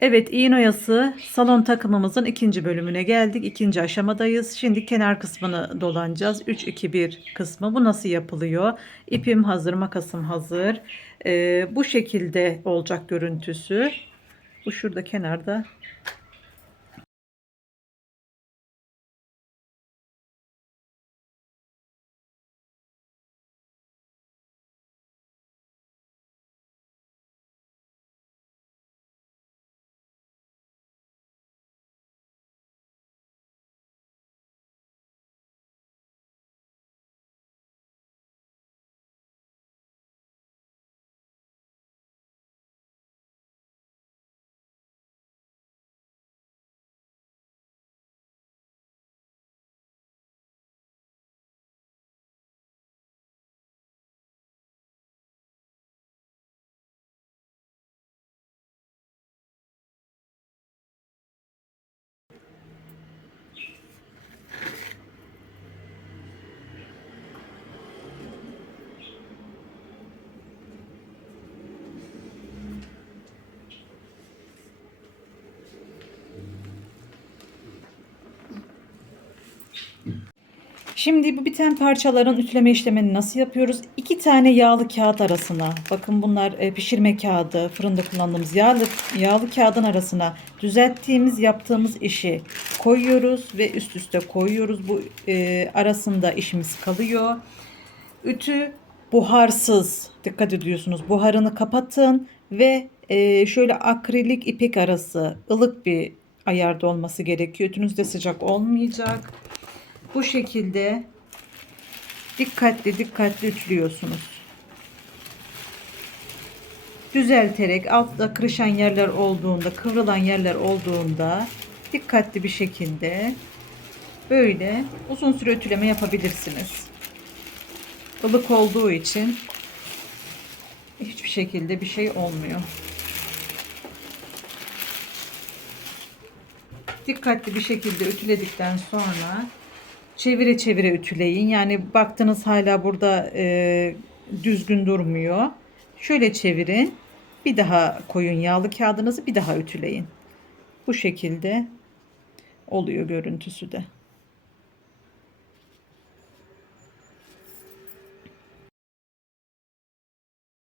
Evet, iğne oyası salon takımımızın ikinci bölümüne geldik. İkinci aşamadayız. Şimdi kenar kısmını dolanacağız. 3-2-1 kısmı. Bu nasıl yapılıyor? İpim hazır, makasım hazır. Ee, bu şekilde olacak görüntüsü. Bu şurada kenarda. Şimdi bu biten parçaların ütüleme işlemini nasıl yapıyoruz? İki tane yağlı kağıt arasına, bakın bunlar e, pişirme kağıdı, fırında kullandığımız yağlı, yağlı kağıdın arasına düzelttiğimiz, yaptığımız işi koyuyoruz ve üst üste koyuyoruz. Bu e, arasında işimiz kalıyor. Ütü buharsız, dikkat ediyorsunuz. Buharını kapatın ve e, şöyle akrilik ipek arası ılık bir ayarda olması gerekiyor. Ütünüz de sıcak olmayacak. Bu şekilde dikkatli dikkatli ütülüyorsunuz. Düzelterek altta kırışan yerler olduğunda, kıvrılan yerler olduğunda dikkatli bir şekilde böyle uzun süre ütüleme yapabilirsiniz. Ilık olduğu için hiçbir şekilde bir şey olmuyor. Dikkatli bir şekilde ütüledikten sonra çevire çevire ütüleyin. Yani baktınız hala burada e, düzgün durmuyor. Şöyle çevirin. Bir daha koyun yağlı kağıdınızı bir daha ütüleyin. Bu şekilde oluyor görüntüsü de.